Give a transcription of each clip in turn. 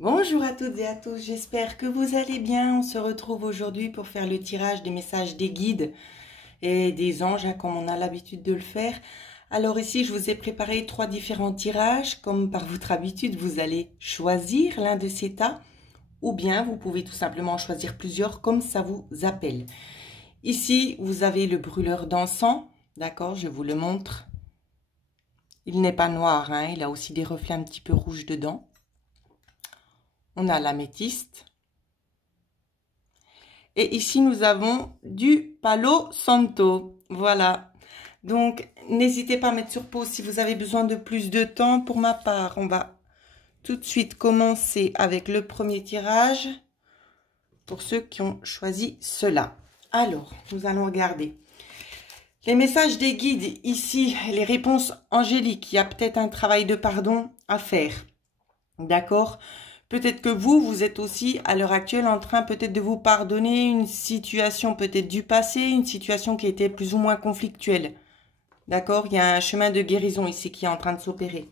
Bonjour à toutes et à tous, j'espère que vous allez bien. On se retrouve aujourd'hui pour faire le tirage des messages des guides et des anges, comme on a l'habitude de le faire. Alors ici, je vous ai préparé 3 différents tirages. Comme par votre habitude, vous allez choisir l'un de ces tas ou bien vous pouvez tout simplement choisir plusieurs comme ça vous appelle. Ici, vous avez le brûleur d'encens, d'accord, je vous le montre. Il n'est pas noir, hein, il a aussi des reflets un petit peu rouges dedans. On a l'améthyste. Et ici, nous avons du Palo Santo. Voilà. Donc, n'hésitez pas à mettre sur pause si vous avez besoin de plus de temps. Pour ma part, on va tout de suite commencer avec le premier tirage pour ceux qui ont choisi cela. Alors, nous allons regarder. Les messages des guides, ici, les réponses angéliques. Il y a peut-être un travail de pardon à faire. D'accord ? Peut-être que vous êtes aussi à l'heure actuelle en train peut-être de vous pardonner une situation peut-être du passé, une situation qui était plus ou moins conflictuelle. D'accord? Il y a un chemin de guérison ici qui est en train de s'opérer.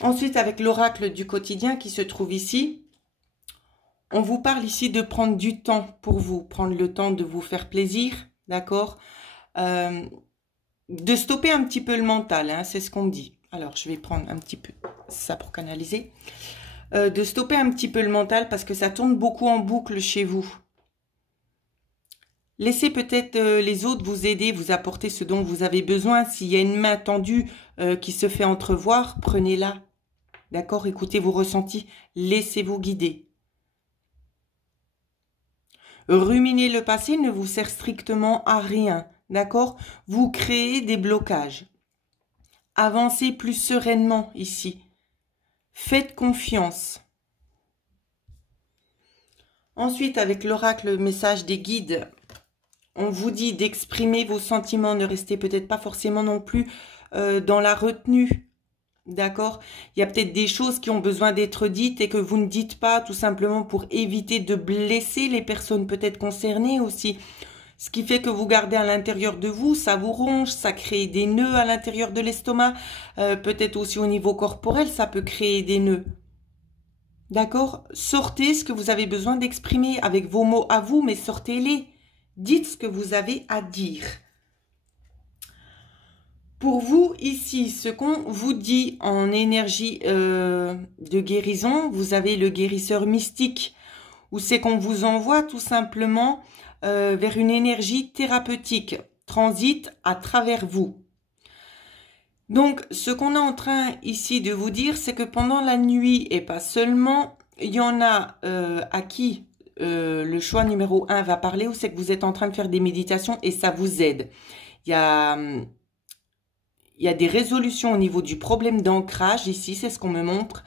Ensuite, avec l'oracle du quotidien qui se trouve ici, on vous parle ici de prendre du temps pour vous, prendre le temps de vous faire plaisir, d'accord? De stopper un petit peu le mental, hein, c'est ce qu'on me dit. Alors, je vais prendre un petit peu ça pour canaliser. De stopper un petit peu le mental parce que ça tourne beaucoup en boucle chez vous. Laissez peut-être les autres vous aider, vous apporter ce dont vous avez besoin. S'il y a une main tendue qui se fait entrevoir, prenez-la. D'accord? Écoutez vos ressentis, laissez-vous guider. Ruminer le passé ne vous sert strictement à rien. D'accord? Vous créez des blocages. Avancez plus sereinement ici. Faites confiance. Ensuite, avec l'oracle message des guides, on vous dit d'exprimer vos sentiments. Ne restez peut-être pas forcément non plus dans la retenue. D'accord? Il y a peut-être des choses qui ont besoin d'être dites et que vous ne dites pas tout simplement pour éviter de blesser les personnes peut-être concernées aussi. Ce qui fait que vous gardez à l'intérieur de vous, ça vous ronge, ça crée des nœuds à l'intérieur de l'estomac. Peut-être aussi au niveau corporel, ça peut créer des nœuds. D'accord? Sortez ce que vous avez besoin d'exprimer avec vos mots à vous, mais sortez-les. Dites ce que vous avez à dire. Pour vous, ici, ce qu'on vous dit en énergie de guérison, vous avez le guérisseur mystique, où c'est qu'on vous envoie tout simplement vers une énergie thérapeutique, transite à travers vous. Donc, ce qu'on est en train ici de vous dire, c'est que pendant la nuit, et pas seulement, il y en a à qui le choix numéro 1 va parler, ou c'est que vous êtes en train de faire des méditations et ça vous aide. Il y a des résolutions au niveau du problème d'ancrage, ici, c'est ce qu'on me montre.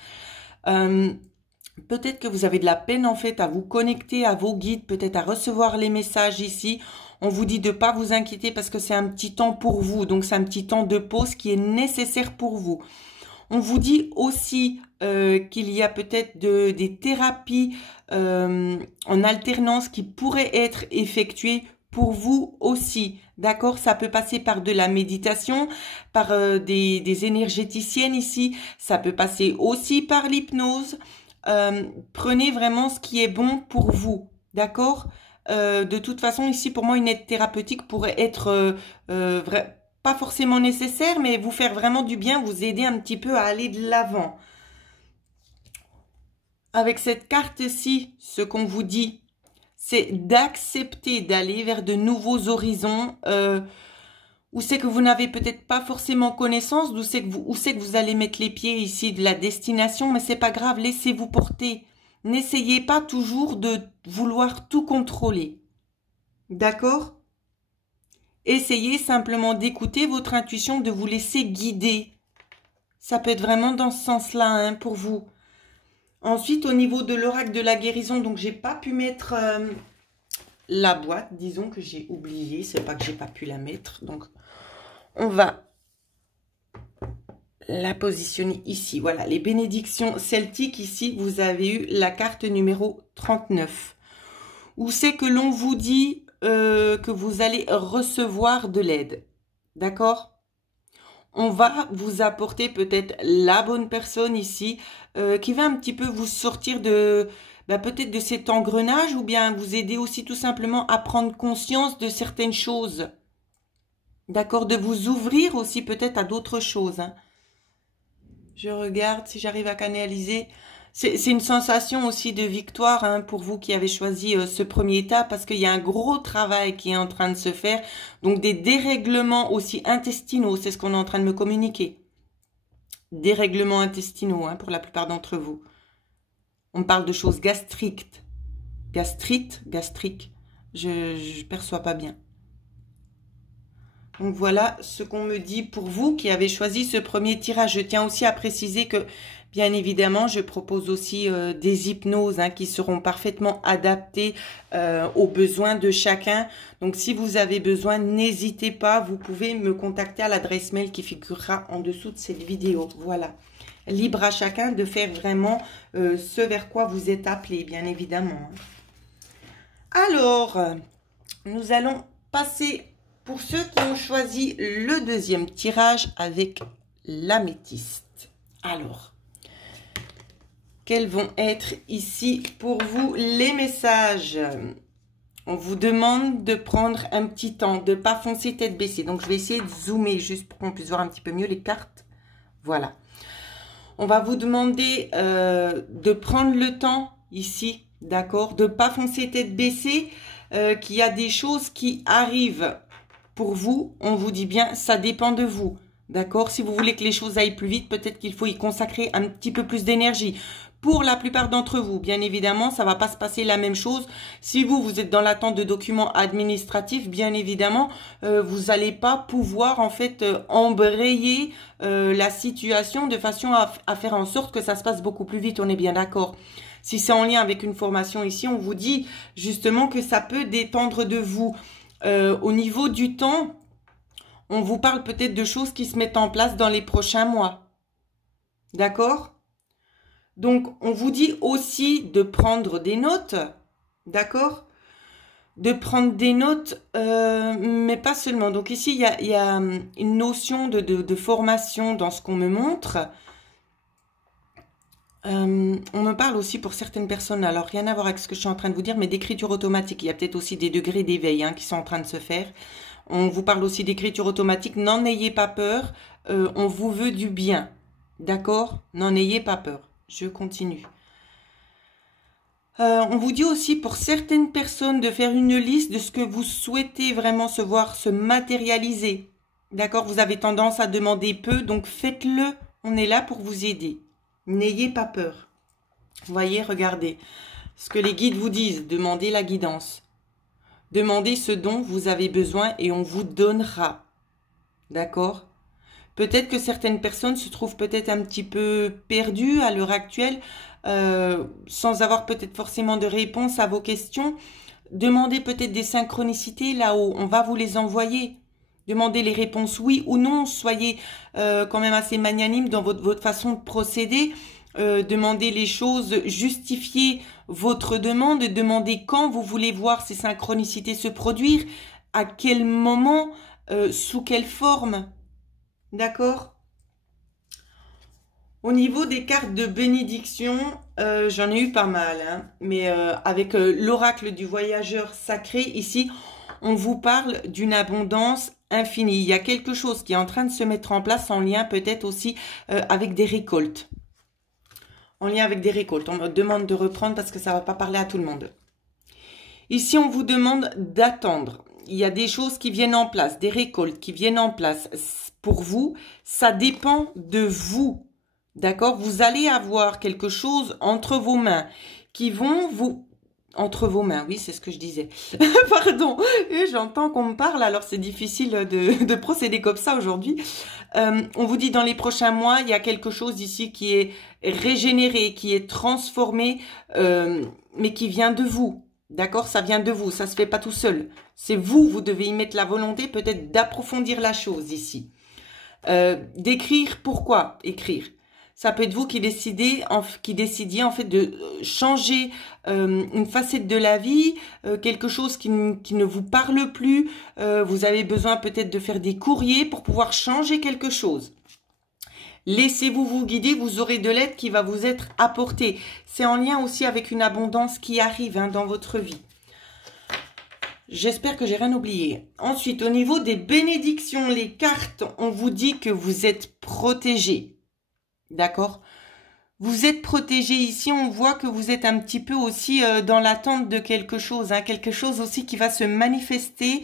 Peut-être que vous avez de la peine en fait à vous connecter à vos guides, peut-être à recevoir les messages ici. On vous dit de ne pas vous inquiéter parce que c'est un petit temps pour vous. Donc c'est un petit temps de pause qui est nécessaire pour vous. On vous dit aussi qu'il y a peut-être des thérapies en alternance qui pourraient être effectuées pour vous aussi. D'accord? Ça peut passer par de la méditation, par des énergéticiennes ici. Ça peut passer aussi par l'hypnose. Prenez vraiment ce qui est bon pour vous, d'accord? De toute façon, ici, pour moi, une aide thérapeutique pourrait être pas forcément nécessaire, mais vous faire vraiment du bien, vous aider un petit peu à aller de l'avant. Avec cette carte-ci, ce qu'on vous dit, c'est d'accepter d'aller vers de nouveaux horizons, où c'est que vous n'avez peut-être pas forcément connaissance, où c'est que vous allez mettre les pieds ici de la destination, mais c'est pas grave, laissez-vous porter. N'essayez pas toujours de vouloir tout contrôler. D'accord? Essayez simplement d'écouter votre intuition, de vous laisser guider. Ça peut être vraiment dans ce sens-là, hein, pour vous. Ensuite, au niveau de l'oracle de la guérison, donc j'ai pas pu mettre la boîte, disons que j'ai oublié, c'est pas que j'ai pas pu la mettre, donc on va la positionner ici. Voilà, les bénédictions celtiques, ici, vous avez eu la carte numéro 39. Où c'est que l'on vous dit que vous allez recevoir de l'aide. D'accord? on va vous apporter peut-être la bonne personne ici qui va un petit peu vous sortir de peut-être de cet engrenage ou bien vous aider aussi tout simplement à prendre conscience de certaines choses. D'accord, de vous ouvrir aussi peut-être à d'autres choses. Hein. Je regarde si j'arrive à canaliser. C'est une sensation aussi de victoire hein, pour vous qui avez choisi ce premier état parce qu'il y a un gros travail qui est en train de se faire. Donc des dérèglements aussi intestinaux, c'est ce qu'on est en train de me communiquer. Dérèglements intestinaux hein, pour la plupart d'entre vous. On parle de choses gastriques. Gastrique. Je perçois pas bien. Donc voilà ce qu'on me dit pour vous qui avez choisi ce premier tirage. Je tiens aussi à préciser que, bien évidemment, je propose aussi des hypnoses hein, qui seront parfaitement adaptées aux besoins de chacun. Donc si vous avez besoin, n'hésitez pas, vous pouvez me contacter à l'adresse mail qui figurera en dessous de cette vidéo. Voilà. Libre à chacun de faire vraiment ce vers quoi vous êtes appelé, bien évidemment. Alors, nous allons passer... Pour ceux qui ont choisi le deuxième tirage avec l'améthyste. Alors, quels vont être ici pour vous les messages? On vous demande de prendre un petit temps, de ne pas foncer tête baissée. Donc, je vais essayer de zoomer juste pour qu'on puisse voir un petit peu mieux les cartes. Voilà. On va vous demander de prendre le temps ici, d'accord? De ne pas foncer tête baissée, qu'il y a des choses qui arrivent. Pour vous, on vous dit bien, ça dépend de vous. D'accord? Si vous voulez que les choses aillent plus vite, peut-être qu'il faut y consacrer un petit peu plus d'énergie. Pour la plupart d'entre vous, bien évidemment, ça va pas se passer la même chose. Si vous êtes dans l'attente de documents administratifs, bien évidemment, vous n'allez pas pouvoir en fait embrayer la situation de façon à faire en sorte que ça se passe beaucoup plus vite. On est bien d'accord. Si c'est en lien avec une formation ici, on vous dit justement que ça peut dépendre de vous. Au niveau du temps, on vous parle peut-être de choses qui se mettent en place dans les prochains mois. D'accord? Donc, on vous dit aussi de prendre des notes. D'accord? De prendre des notes, mais pas seulement. Donc ici, il y a une notion de formation dans ce qu'on me montre. On me parle aussi pour certaines personnes, alors rien à voir avec ce que je suis en train de vous dire, mais d'écriture automatique. Il y a peut-être aussi des degrés d'éveil hein, qui sont en train de se faire. On vous parle aussi d'écriture automatique. N'en ayez pas peur, on vous veut du bien. D'accord? N'en ayez pas peur. Je continue. On vous dit aussi pour certaines personnes de faire une liste de ce que vous souhaitez vraiment se voir se matérialiser. D'accord? Vous avez tendance à demander peu, donc faites-le. On est là pour vous aider. N'ayez pas peur. Vous voyez, regardez. Ce que les guides vous disent, demandez la guidance. Demandez ce dont vous avez besoin et on vous donnera. D'accord? Peut-être que certaines personnes se trouvent peut-être un petit peu perdues à l'heure actuelle, sans avoir peut-être forcément de réponse à vos questions. Demandez peut-être des synchronicités là-haut. On va vous les envoyer. Demandez les réponses oui ou non. Soyez quand même assez magnanime dans votre façon de procéder. Demandez les choses, justifiez votre demande, demandez quand vous voulez voir ces synchronicités se produire, à quel moment, sous quelle forme. D'accord? Au niveau des cartes de bénédiction, j'en ai eu pas mal, hein, mais avec l'oracle du voyageur sacré, ici, on vous parle d'une abondance infinie. Il y a quelque chose qui est en train de se mettre en place en lien peut-être aussi avec des récoltes. En lien avec des récoltes. On me demande de reprendre parce que ça ne va pas parler à tout le monde. Ici, on vous demande d'attendre. Il y a des choses qui viennent en place, des récoltes qui viennent en place. Pour vous, ça dépend de vous. D'accord? Vous allez avoir quelque chose entre vos mains qui vont vous... Entre vos mains, oui, c'est ce que je disais. Pardon, j'entends qu'on me parle, alors c'est difficile de procéder comme ça aujourd'hui. On vous dit dans les prochains mois, il y a quelque chose ici qui est régénéré, qui est transformé, mais qui vient de vous. D'accord? Ça vient de vous, ça se fait pas tout seul. C'est vous, vous devez y mettre la volonté peut-être d'approfondir la chose ici. D'écrire, pourquoi écrire? Ça peut être vous qui décidiez en fait de changer une facette de la vie, quelque chose qui ne vous parle plus. Vous avez besoin peut-être de faire des courriers pour pouvoir changer quelque chose. Laissez-vous vous guider, vous aurez de l'aide qui va vous être apportée. C'est en lien aussi avec une abondance qui arrive dans votre vie. J'espère que j'ai rien oublié. Ensuite, au niveau des bénédictions, les cartes, on vous dit que vous êtes protégés. D'accord? Vous êtes protégés ici, on voit que vous êtes un petit peu aussi dans l'attente de quelque chose. Quelque chose aussi qui va se manifester.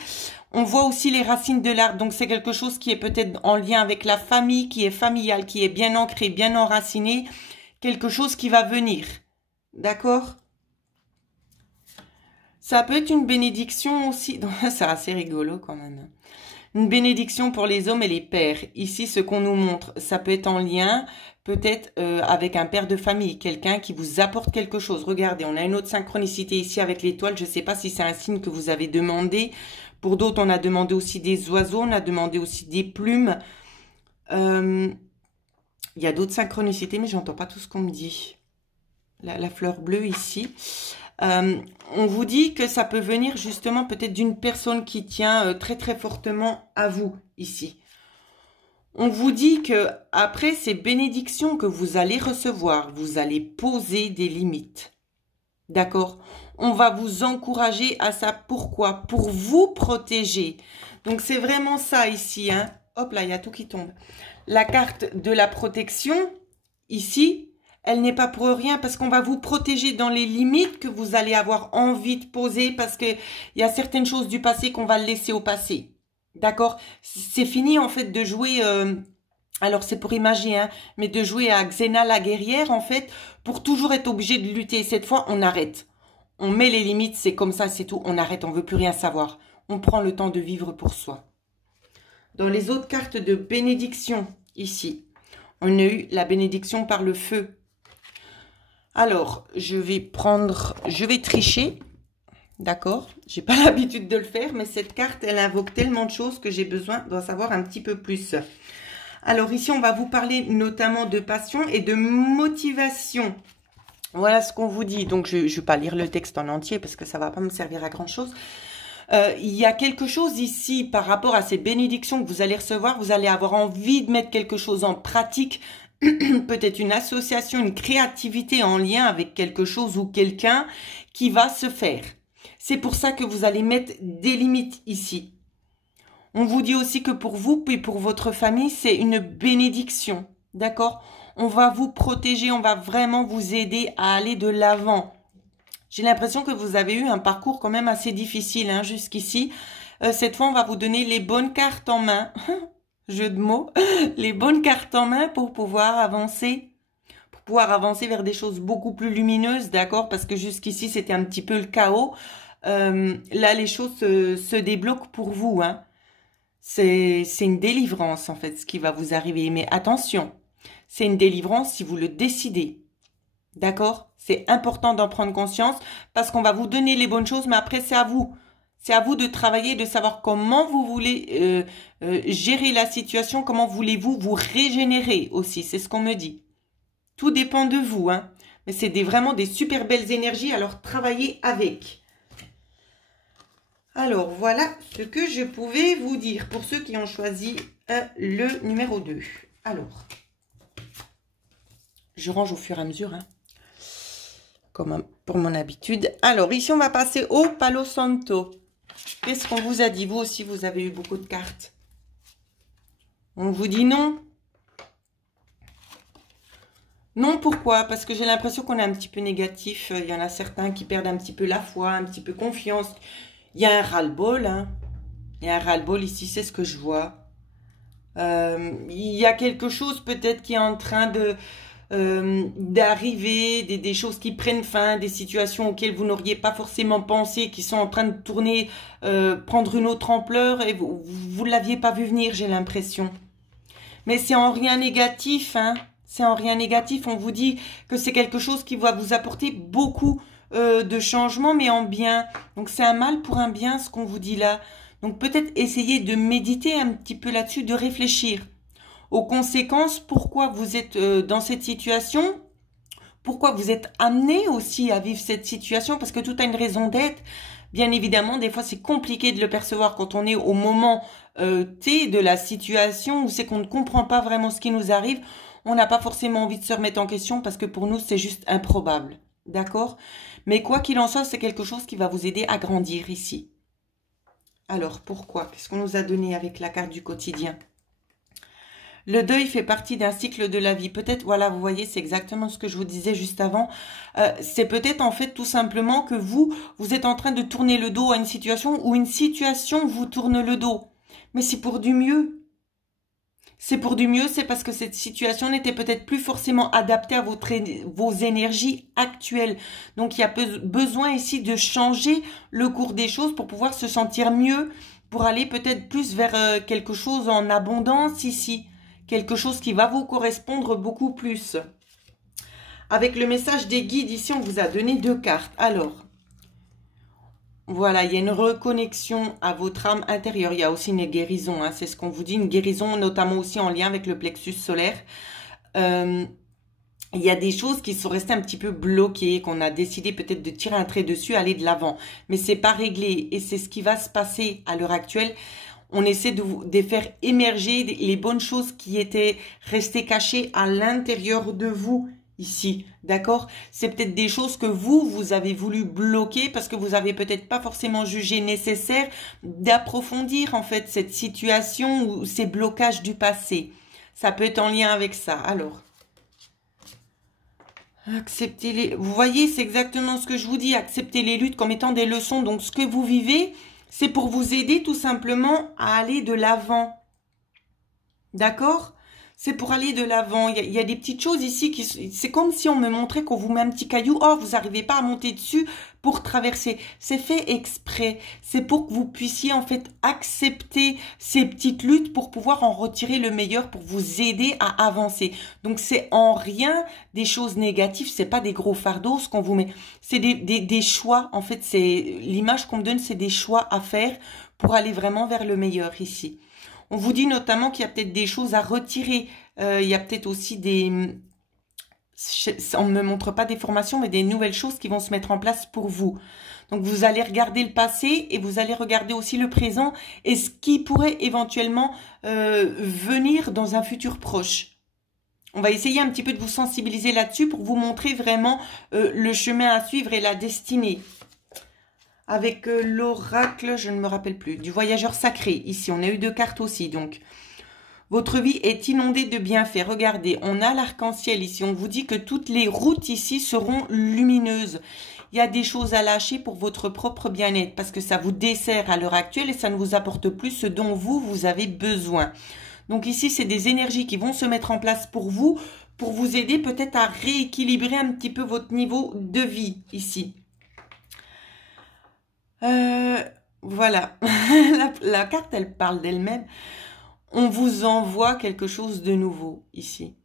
On voit aussi les racines de l'arbre, donc c'est quelque chose qui est peut-être en lien avec la famille, qui est familial, qui est bien ancré, bien enraciné. Quelque chose qui va venir. D'accord? Ça peut être une bénédiction aussi. C'est assez rigolo quand même. Une bénédiction pour les hommes et les pères. Ici, ce qu'on nous montre, ça peut être en lien peut-être avec un père de famille, quelqu'un qui vous apporte quelque chose. Regardez, on a une autre synchronicité ici avec l'étoile. Je ne sais pas si c'est un signe que vous avez demandé. Pour d'autres, on a demandé aussi des oiseaux, on a demandé aussi des plumes. Il y a d'autres synchronicités, mais j'entends pas tout ce qu'on me dit. La fleur bleue ici. On vous dit que ça peut venir justement peut-être d'une personne qui tient très très fortement à vous ici. On vous dit que après ces bénédictions que vous allez recevoir, vous allez poser des limites. D'accord? On va vous encourager à ça. Pourquoi? Pour vous protéger. Donc c'est vraiment ça ici. Hop là, il y a tout qui tombe. La carte de la protection, ici, elle n'est pas pour rien parce qu'on va vous protéger dans les limites que vous allez avoir envie de poser parce qu'il y a certaines choses du passé qu'on va laisser au passé. D'accord? C'est fini en fait de jouer, alors c'est pour imaginer, mais de jouer à Xena la guerrière en fait, pour toujours être obligé de lutter. Cette fois, on arrête. On met les limites, c'est comme ça, c'est tout. On arrête, on veut plus rien savoir. On prend le temps de vivre pour soi. Dans les autres cartes de bénédiction, ici, on a eu la bénédiction par le feu. Alors, je vais tricher, d'accord? J'ai pas l'habitude de le faire, mais cette carte, elle invoque tellement de choses que j'ai besoin d'en savoir un petit peu plus. Alors ici, on va vous parler notamment de passion et de motivation. Voilà ce qu'on vous dit. Donc, je ne vais pas lire le texte en entier parce que ça ne va pas me servir à grand-chose. Il y a quelque chose ici par rapport à ces bénédictions que vous allez recevoir. Vous allez avoir envie de mettre quelque chose en pratique. Peut-être une association, une créativité en lien avec quelque chose ou quelqu'un qui va se faire. C'est pour ça que vous allez mettre des limites ici. On vous dit aussi que pour vous et pour votre famille, c'est une bénédiction. D'accord? On va vous protéger, on va vraiment vous aider à aller de l'avant. J'ai l'impression que vous avez eu un parcours quand même assez difficile jusqu'ici. Cette fois, on va vous donner les bonnes cartes en main. Jeu de mots. Les bonnes cartes en main pour pouvoir avancer. Pour pouvoir avancer vers des choses beaucoup plus lumineuses, d'accord? Parce que jusqu'ici, c'était un petit peu le chaos. Là, les choses se débloquent pour vous. C'est une délivrance, en fait, ce qui va vous arriver. Mais attention, c'est une délivrance si vous le décidez. D'accord? C'est important d'en prendre conscience parce qu'on va vous donner les bonnes choses, mais après, c'est à vous. C'est à vous de travailler, de savoir comment vous voulez gérer la situation, comment voulez-vous vous régénérer aussi. C'est ce qu'on me dit. Tout dépend de vous. Mais c'est vraiment des super belles énergies, alors travaillez avec. Alors, voilà ce que je pouvais vous dire pour ceux qui ont choisi le numéro 2. Alors, je range au fur et à mesure, comme pour mon habitude. Alors, ici, on va passer au Palo Santo. Qu'est-ce qu'on vous a dit? Vous aussi, vous avez eu beaucoup de cartes. On vous dit non. Non, pourquoi? Parce que j'ai l'impression qu'on est un petit peu négatif. Il y en a certains qui perdent un petit peu la foi, un petit peu confiance. Il y a un ras-le-bol. Il y a un ras-le-bol ici, c'est ce que je vois. Il y a quelque chose peut-être qui est en train d'arriver, des choses qui prennent fin, des situations auxquelles vous n'auriez pas forcément pensé, qui sont en train de tourner, prendre une autre ampleur et vous ne l'aviez pas vu venir, j'ai l'impression. Mais c'est en rien négatif, c'est en rien négatif. On vous dit que c'est quelque chose qui va vous apporter beaucoup de changements, mais en bien. Donc c'est un mal pour un bien, ce qu'on vous dit là. Donc peut-être essayer de méditer un petit peu là-dessus, de réfléchir. aux conséquences, pourquoi vous êtes dans cette situation, pourquoi vous êtes amené aussi à vivre cette situation, parce que tout a une raison d'être. Bien évidemment, des fois, c'est compliqué de le percevoir quand on est au moment T de la situation où c'est qu'on ne comprend pas vraiment ce qui nous arrive. On n'a pas forcément envie de se remettre en question parce que pour nous, c'est juste improbable. D'accord? Mais quoi qu'il en soit, c'est quelque chose qui va vous aider à grandir ici. Alors, pourquoi? Qu'est-ce qu'on nous a donné avec la carte du quotidien? Le deuil fait partie d'un cycle de la vie. Peut-être, voilà, vous voyez, c'est exactement ce que je vous disais juste avant. C'est peut-être en fait tout simplement que vous êtes en train de tourner le dos à une situation ou une situation vous tourne le dos. Mais c'est pour du mieux. C'est pour du mieux, c'est parce que cette situation n'était peut-être plus forcément adaptée à vos énergies actuelles. Donc, il y a besoin ici de changer le cours des choses pour pouvoir se sentir mieux, pour aller peut-être plus vers quelque chose en abondance ici. Quelque chose qui va vous correspondre beaucoup plus. Avec le message des guides, ici, on vous a donné 2 cartes. Alors, voilà, il y a une reconnexion à votre âme intérieure. Il y a aussi une guérison, hein, c'est ce qu'on vous dit, une guérison notamment aussi en lien avec le plexus solaire. Il y a des choses qui sont restées un petit peu bloquées, qu'on a décidé peut-être de tirer un trait dessus, aller de l'avant. Mais c'est pas réglé et c'est ce qui va se passer à l'heure actuelle. On essaie de faire émerger les bonnes choses qui étaient restées cachées à l'intérieur de vous ici, d'accord? C'est peut-être des choses que vous avez voulu bloquer parce que vous avez peut-être pas forcément jugé nécessaire d'approfondir en fait cette situation ou ces blocages du passé. Ça peut être en lien avec ça. Alors, acceptez les... Vous voyez, c'est exactement ce que je vous dis. Acceptez les luttes comme étant des leçons. Donc, ce que vous vivez... c'est pour vous aider tout simplement à aller de l'avant. D'accord? C'est pour aller de l'avant. Il y a des petites choses ici qui... c'est comme si on me montrait qu'on vous met un petit caillou. Oh, vous n'arrivez pas à monter dessus pour traverser. C'est fait exprès. C'est pour que vous puissiez en fait accepter ces petites luttes pour pouvoir en retirer le meilleur, pour vous aider à avancer. Donc, c'est en rien des choses négatives. C'est pas des gros fardeaux ce qu'on vous met. C'est des choix. En fait, c'est l'image qu'on me donne, c'est des choix à faire pour aller vraiment vers le meilleur ici. On vous dit notamment qu'il y a peut-être des choses à retirer. Il y a peut-être aussi des... on ne me montre pas des formations, mais des nouvelles choses qui vont se mettre en place pour vous. Donc, vous allez regarder le passé et vous allez regarder aussi le présent et ce qui pourrait éventuellement venir dans un futur proche. On va essayer un petit peu de vous sensibiliser là-dessus pour vous montrer vraiment le chemin à suivre et la destinée. Avec l'oracle, je ne me rappelle plus, du voyageur sacré. Ici, on a eu 2 cartes aussi. Donc, votre vie est inondée de bienfaits. Regardez, on a l'arc-en-ciel ici. On vous dit que toutes les routes ici seront lumineuses. Il y a des choses à lâcher pour votre propre bien-être parce que ça vous dessert à l'heure actuelle et ça ne vous apporte plus ce dont vous avez besoin. Donc ici, c'est des énergies qui vont se mettre en place pour vous aider peut-être à rééquilibrer un petit peu votre niveau de vie ici. Voilà, la carte, elle parle d'elle-même. On vous envoie quelque chose de nouveau ici.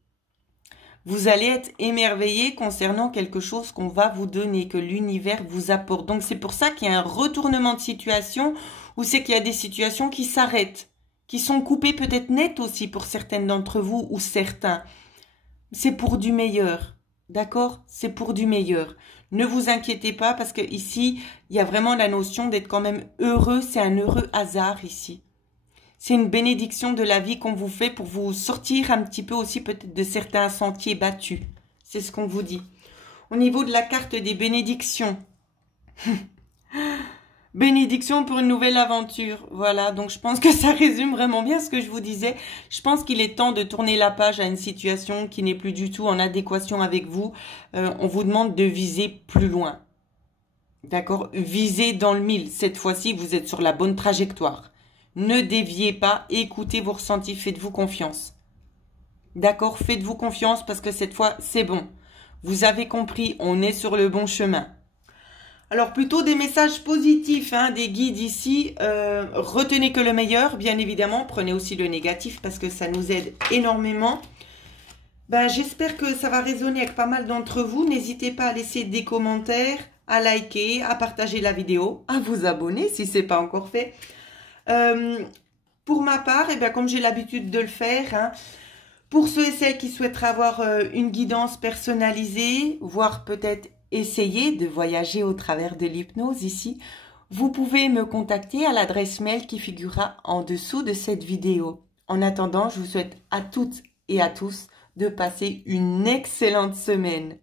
Vous allez être émerveillé concernant quelque chose qu'on va vous donner, que l'univers vous apporte. Donc, c'est pour ça qu'il y a un retournement de situation ou c'est qu'il y a des situations qui s'arrêtent, qui sont coupées peut-être net aussi pour certaines d'entre vous ou certains. C'est pour du meilleur, d'accord? C'est pour du meilleur. Ne vous inquiétez pas parce que ici, il y a vraiment la notion d'être quand même heureux. C'est un heureux hasard ici. C'est une bénédiction de la vie qu'on vous fait pour vous sortir un petit peu aussi peut-être de certains sentiers battus. C'est ce qu'on vous dit. Au niveau de la carte des bénédictions. Bénédiction pour une nouvelle aventure. Voilà, donc je pense que ça résume vraiment bien ce que je vous disais. Je pense qu'il est temps de tourner la page à une situation qui n'est plus du tout en adéquation avec vous. On vous demande de viser plus loin. D'accord? Visez dans le mille. Cette fois-ci, vous êtes sur la bonne trajectoire. Ne déviez pas, écoutez vos ressentis, faites-vous confiance. D'accord? Faites-vous confiance parce que cette fois, c'est bon. Vous avez compris, on est sur le bon chemin. Alors, plutôt des messages positifs, hein, des guides ici. Retenez que le meilleur, bien évidemment. Prenez aussi le négatif parce que ça nous aide énormément. Ben, j'espère que ça va résonner avec pas mal d'entre vous. N'hésitez pas à laisser des commentaires, à liker, à partager la vidéo, à vous abonner si ce n'est pas encore fait. Pour ma part, eh bien, comme j'ai l'habitude de le faire, hein, Pour ceux et celles qui souhaiteraient avoir une guidance personnalisée, voire peut-être essayer de voyager au travers de l'hypnose ici, vous pouvez me contacter à l'adresse mail qui figurera en dessous de cette vidéo. En attendant, je vous souhaite à toutes et à tous de passer une excellente semaine.